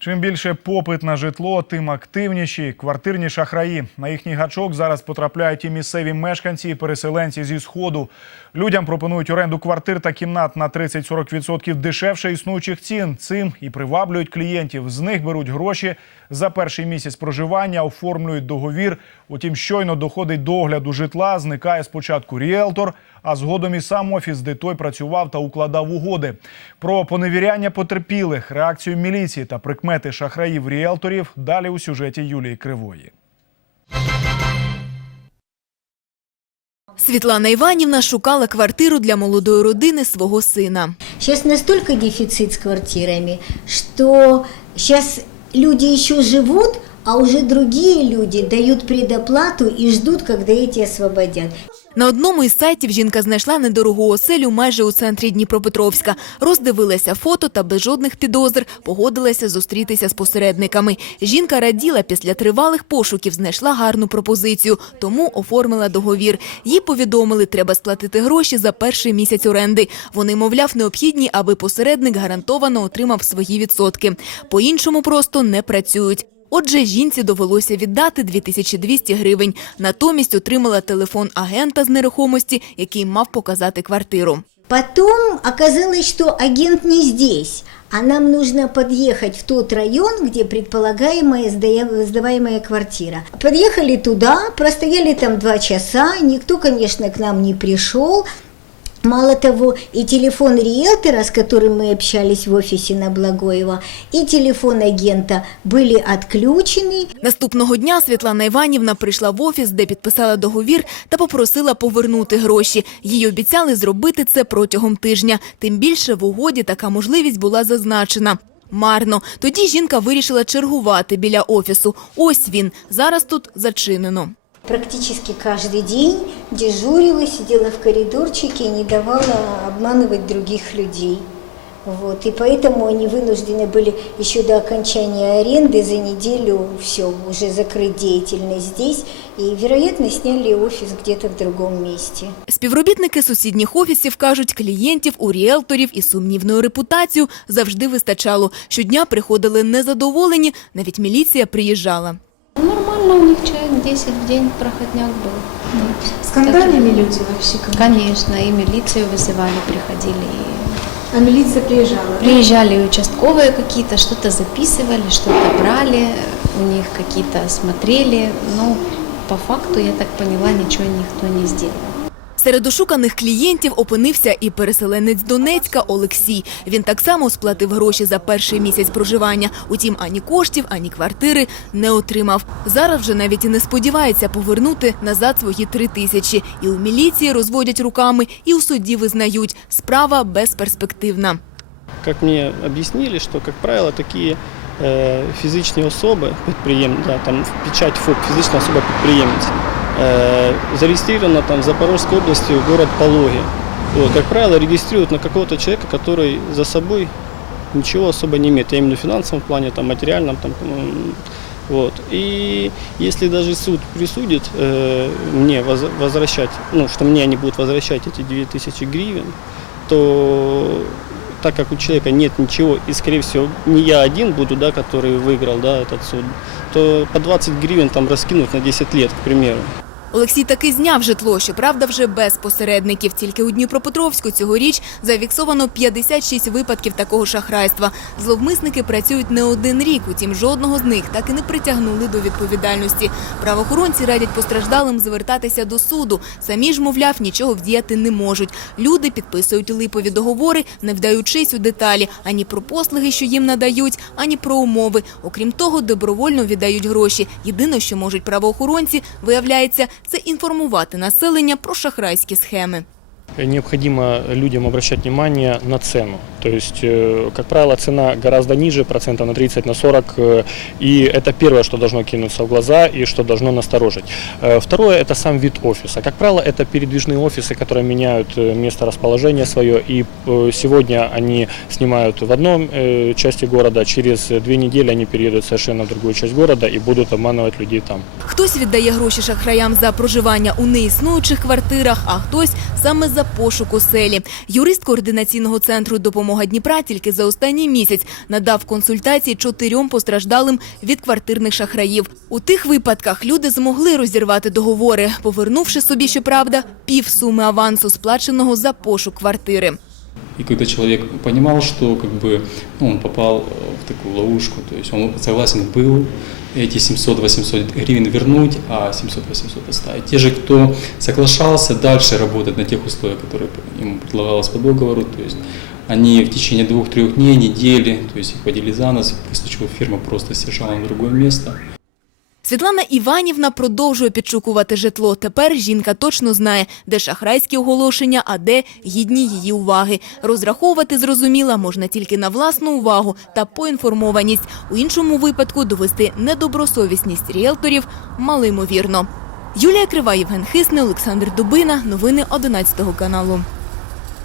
Чим більше попит на житло, тим активніші квартирні шахраї. На їхній гачок зараз потрапляють і місцеві мешканці, і переселенці зі сходу. Людям пропонують оренду квартир та кімнат на 30-40% дешевше існуючих цін. Цим і приваблюють клієнтів. З них беруть гроші за перший місяць проживання, оформлюють договір. Утім, щойно доходить до огляду житла, зникає спочатку ріелтор, а згодом і сам офіс, де той працював та укладав угоди. Про поневіряння потерпілих, реакцію міліції та прикмети шахраїв ріелторів далі у сюжеті Юлії Кривої. Світлана Іванівна шукала квартиру для молодої родини свого сина. Сейчас настолько дефицит с квартирами, что сейчас люди еще живут, а уже другие люди дают предоплату и ждут, когда эти освободят. На одному із сайтів жінка знайшла недорогу оселю майже у центрі Дніпропетровська. Роздивилася фото та без жодних підозр погодилася зустрітися з посередниками. Жінка раділа після тривалих пошуків, знайшла гарну пропозицію, тому оформила договір. Їй повідомили, треба сплатити гроші за перший місяць оренди. Вони, мовляв, необхідні, аби посередник гарантовано отримав свої відсотки. По-іншому просто не працюють. Отже, жінці довелося віддати 2200 гривень. Натомість отримала телефон агента з нерухомості, який мав показати квартиру. Потом оказалось, что агент не здесь, а нам нужно подъехать в тот район, где предполагаемая сдаваемая квартира. Подъехали туда, простояли там два часа, никто, конечно, к нам не пришел. Мало того, и телефон риэлтора, с которым мы общались в офисе на Благоева, и телефон агента были отключены. Наступного дня Світлана Іванівна прийшла в офіс, де підписала договір та попросила повернути гроші. Їй обіцяли зробити це протягом тижня. Тим більше в угоді така можливість була зазначена. Марно. Тоді жінка вирішила чергувати біля офісу. Ось він. Зараз тут зачинено. Практически каждый день дежурила, сидела в коридорчике и не давала обманывать других людей. Вот. И поэтому они вынуждены были еще до окончания аренды за неделю все, уже закрыть деятельность здесь. И, вероятно, сняли офис где-то в другом месте. Співробітники сусідніх офісів кажуть, клієнтів у ріелторів із сумнівною репутацією завжди вистачало. Щодня приходили незадоволені, навіть міліція приїжджала. Нормально у них человек 10 в день проходняк был. Скандальными люди вообще? как? Конечно, и милицию вызывали, приходили. и А милиция приезжала? да? Приезжали и участковые какие-то, что-то записывали, что-то брали, у них какие-то смотрели. Ну, по факту, я так поняла, ничего никто не сделал. Серед ошуканих клієнтів опинився і переселенець Донецька Олексій. Він так само сплатив гроші за перший місяць проживання. Утім, ані коштів, ані квартири не отримав. Зараз вже навіть і не сподівається повернути назад свої три тисячі. І у міліції розводять руками, і у суді визнають – справа безперспективна. Как мне объяснили, что, как правило, такие э, фізичні особи, підприєм, да, там печать ФОП, фізична особа підприємець, зарегистрирована там в Запорожской области, город Пологи. Вот, как правило, регистрируют на какого-то человека, который за собой ничего особо не имеет. Я имею в в финансовом плане, там, материальном. Там, вот. И если даже суд присудит э, мне воз- возвращать, ну, что мне они будут возвращать эти 2000 гривен, то так как у человека нет ничего, и, скорее всего, не я один буду, да, который выиграл да, этот суд, то по 20 гривен там раскинуть на 10 лет, к примеру. Олексій таки зняв житло, щоправда, вже без посередників. Тільки у Дніпропетровську цьогоріч зафіксовано 56 випадків такого шахрайства. Зловмисники працюють не один рік, утім жодного з них так і не притягнули до відповідальності. Правоохоронці радять постраждалим звертатися до суду. Самі ж, мовляв, нічого вдіяти не можуть. Люди підписують липові договори, не вдаючись у деталі ані про послуги, що їм надають, ані про умови. Окрім того, добровольно віддають гроші. Єдине, що можуть правоохоронці, виявляється, це інформувати населення про шахрайські схеми. Необходимо людям обращати внимание на цену. То есть, э, как правило, цена гораздо ниже, процента на 30, на 40. э, И это первое, что должно кинуться в глаза и что должно насторожить. Э, Второе – это сам вид офиса. Как правило, это передвижные офисы, которые меняют э, место расположения свое. И э, сегодня они снимают в одном э, части города, через две недели они переедут совершенно в другую часть города и будут обманывать людей там. Хтось віддає гроші шахраям за проживання у неіснуючих квартирах, а хтось саме за пошук оселі. Юрист координаційного центру «Допомога Дніпра» тільки за останній місяць надав консультації чотирьом постраждалим від квартирних шахраїв. У тих випадках люди змогли розірвати договори, повернувши собі, щоправда, півсуми авансу, сплаченого за пошук квартири. И когда человек понимал, что как бы, ну, он попал э, в такую ловушку, то есть он согласен был эти 700-800 гривен вернуть, а 700-800 оставить. Те же, кто соглашался дальше работать на тех условиях, которые ему предлагалось по договору, то есть они в течение двух-трех дней, недели, то есть их водили за нос, после чего фирма просто съезжала на другое место. Світлана Іванівна продовжує підшукувати житло. Тепер жінка точно знає, де шахрайські оголошення, а де гідні її уваги. Розраховувати, зрозуміла, можна тільки на власну увагу та поінформованість. У іншому випадку довести недобросовісність ріелторів малоймовірно. Юлія Крива, Євген Хисне, Олександр Дубина. Новини 11 каналу.